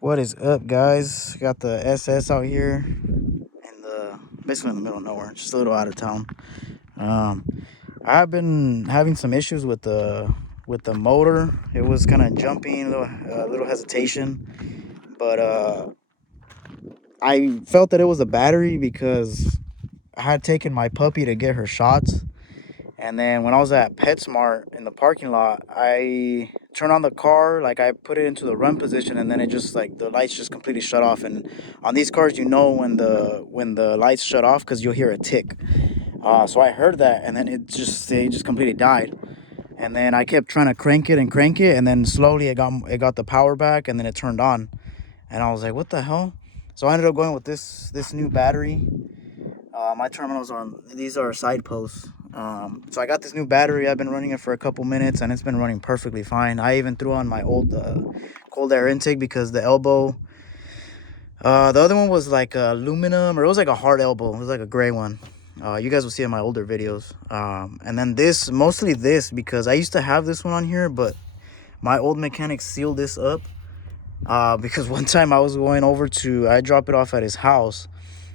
What is up, guys? Got the SS out here in the basically in the middle of nowhere, just a little out of town. Um, I've been having some issues with the motor. It was kind of jumping, a little hesitation, but I felt that it was the battery because I had taken my puppy to get her shots. And then when I was at PetSmart in the parking lot, I turned on the car, like I put it into the run position, and then it just like the lights just completely shut off. And on these cars, you know when the lights shut off because you'll hear a tick. So I heard that, and then it just completely died. And then I kept trying to crank it, and then slowly it got the power back, and then it turned on. And I was like, what the hell? So I ended up going with this new battery. My terminals are these are side posts. So I got this new battery. I've been running it for a couple minutes, and it's been running perfectly fine. I even threw on my old cold air intake because the elbow. The other one was like aluminum, or it was like a hard elbow. It was like a gray one. You guys will see in my older videos. And then this, mostly this, because I used to have this one on here, but my old mechanic sealed this up. Because one time I dropped it off at his house,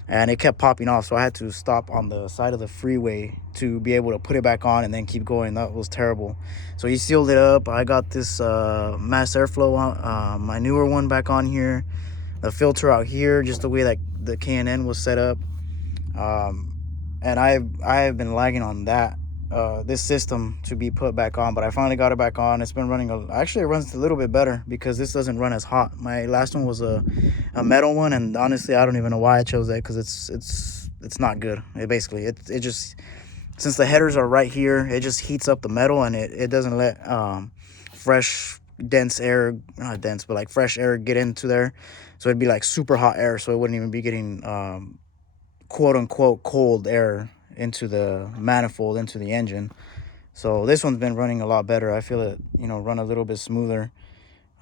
and it kept popping off, so I had to stop on the side of the freeway to be able to put it back on and then keep going. That was terrible. So he sealed it up. I got this mass airflow my newer one back on here, the filter out here, just the way that the K&N was set up. um, and I have been lagging on that this system to be put back on, but I finally got it back on. It's been running actually it runs a little bit better because this doesn't run as hot. My last one was a metal one, and honestly I don't even know why I chose that, because it's not good. It just, since the headers are right here, it just heats up the metal, and it doesn't let fresh dense air, not dense but like fresh air, get into there. So it'd be like super hot air, so it wouldn't even be getting quote unquote cold air into the manifold, into the engine. So this one's been running a lot better. I feel it, run a little bit smoother.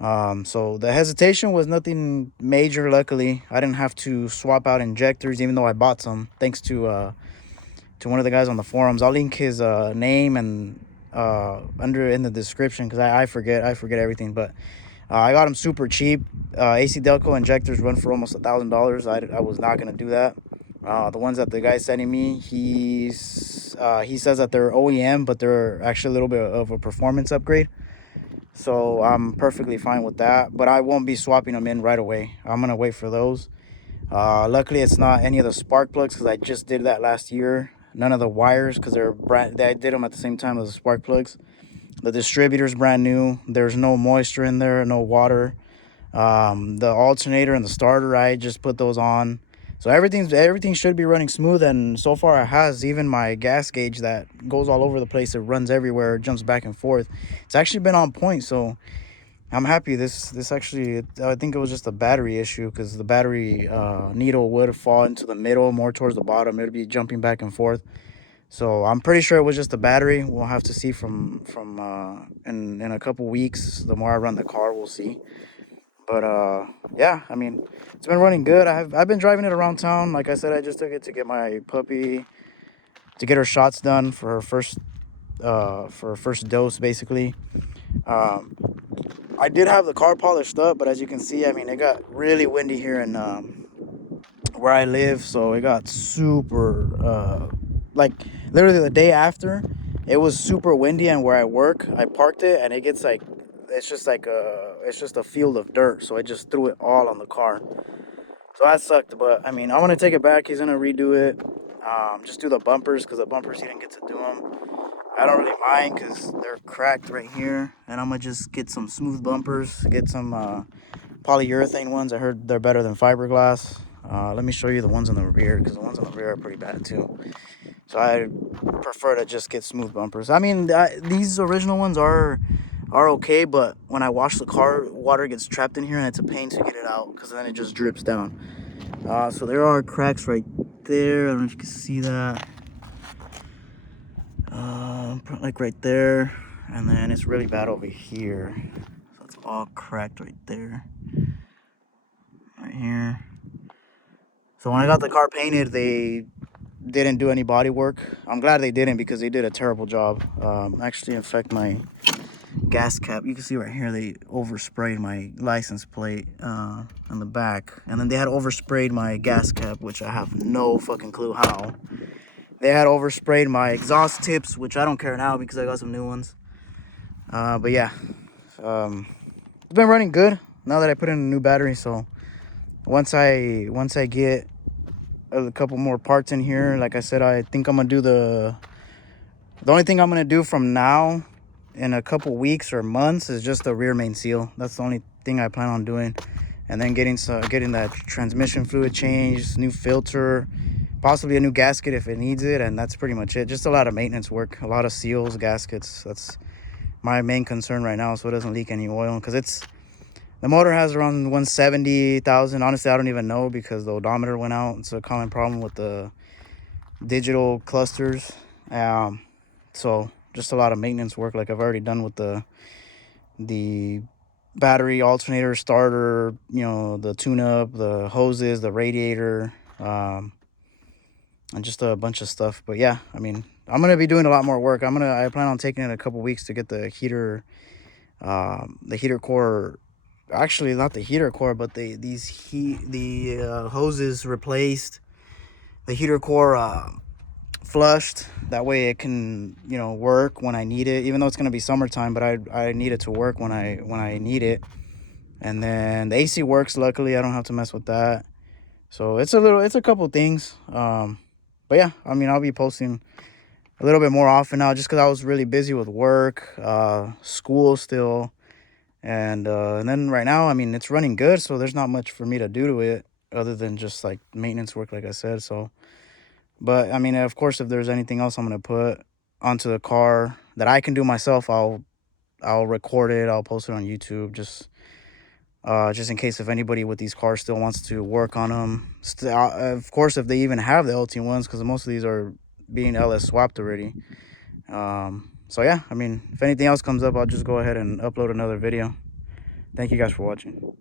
So the hesitation was nothing major. Luckily, I didn't have to swap out injectors, even though I bought some, thanks to one of the guys on the forums. I'll link his name and under in the description, because I forget everything. But I got them super cheap. AC Delco injectors run for almost $1,000. I was not gonna do that. The ones that the guy's sending me, he says that they're OEM, but they're actually a little bit of a performance upgrade. So I'm perfectly fine with that. But I won't be swapping them in right away. I'm gonna wait for those. Luckily, it's not any of the spark plugs, because I just did that last year. None of the wires, because I did them at the same time as the spark plugs. The distributor's brand new. There's no moisture in there, no water. The alternator and the starter, I just put those on. So everything should be running smooth, and so far it has. Even my gas gauge that goes all over the place, it runs everywhere, it jumps back and forth. It's actually been on point, so I'm happy. This actually, I think it was just a battery issue, because the battery needle would fall into the middle, more towards the bottom. It would be jumping back and forth. So I'm pretty sure it was just the battery. We'll have to see in a couple weeks. The more I run the car, we'll see. But yeah, I mean, it's been running good. I've been driving it around town. Like I said, I just took it to get my puppy, to get her shots done for her first dose, basically. Um, I did have the car polished up, but as you can see, I mean, it got really windy here in where I live, so it got super like literally the day after, it was super windy, and where I work, I parked it, and it gets like, it's just a field of dirt, so it just threw it all on the car. So that sucked, but I mean, I'm gonna take it back. He's gonna redo it. Just do the bumpers, because the bumpers he didn't get to do them. I don't really mind because they're cracked right here, and I'm gonna just get some smooth bumpers, get some polyurethane ones. I heard they're better than fiberglass. Let me show you the ones on the rear, because the ones on the rear are pretty bad too. So I prefer to just get smooth bumpers. I mean, these original ones are okay, but when I wash the car, water gets trapped in here, and it's a pain to get it out, because then it just drips down. So there are cracks right there. I don't know if you can see that. Like right there, and then it's really bad over here. So it's all cracked right there, right here. So when I got the car painted, they didn't do any body work. I'm glad they didn't, because they did a terrible job. Actually, in fact, my gas cap. You can see right here they oversprayed my license plate on the back, and then they had oversprayed my gas cap, which I have no fucking clue how. They had oversprayed my exhaust tips, which I don't care now because I got some new ones. But yeah, it's been running good now that I put in a new battery. So once I get a couple more parts in here, like I said, I think I'm gonna do the only thing I'm gonna do from now in a couple weeks or months is just the rear main seal. That's the only thing I plan on doing, and then getting that transmission fluid changed, new filter, possibly a new gasket if it needs it, and that's pretty much it. Just a lot of maintenance work, a lot of seals, gaskets. That's my main concern right now, so it doesn't leak any oil, because the motor has around 170,000. Honestly, I don't even know because the odometer went out. It's a common problem with the digital clusters. So just a lot of maintenance work, like I've already done with the battery, alternator, starter, the tune-up, the hoses, the radiator, and just a bunch of stuff. But yeah, I mean, I'm gonna be doing a lot more work. I plan on taking it a couple weeks to get the heater core, actually not the heater core, but the hoses replaced, the heater core flushed. That way it can work when I need it, even though it's going to be summertime, but I need it to work when I need it. And then the AC works, luckily I don't have to mess with that. So it's a couple things. But yeah, I mean, I'll be posting a little bit more often now, just because I was really busy with work, school still, and then right now, I mean, it's running good, so there's not much for me to do to it other than just like maintenance work, like I said. So, but I mean, of course, if there's anything else I'm gonna put onto the car that I can do myself, I'll record it, I'll post it on YouTube, just in case if anybody with these cars still wants to work on them. Of course, if they even have the LT ones, because most of these are being LS swapped already. So yeah, I mean, if anything else comes up, I'll just go ahead and upload another video. Thank you guys for watching.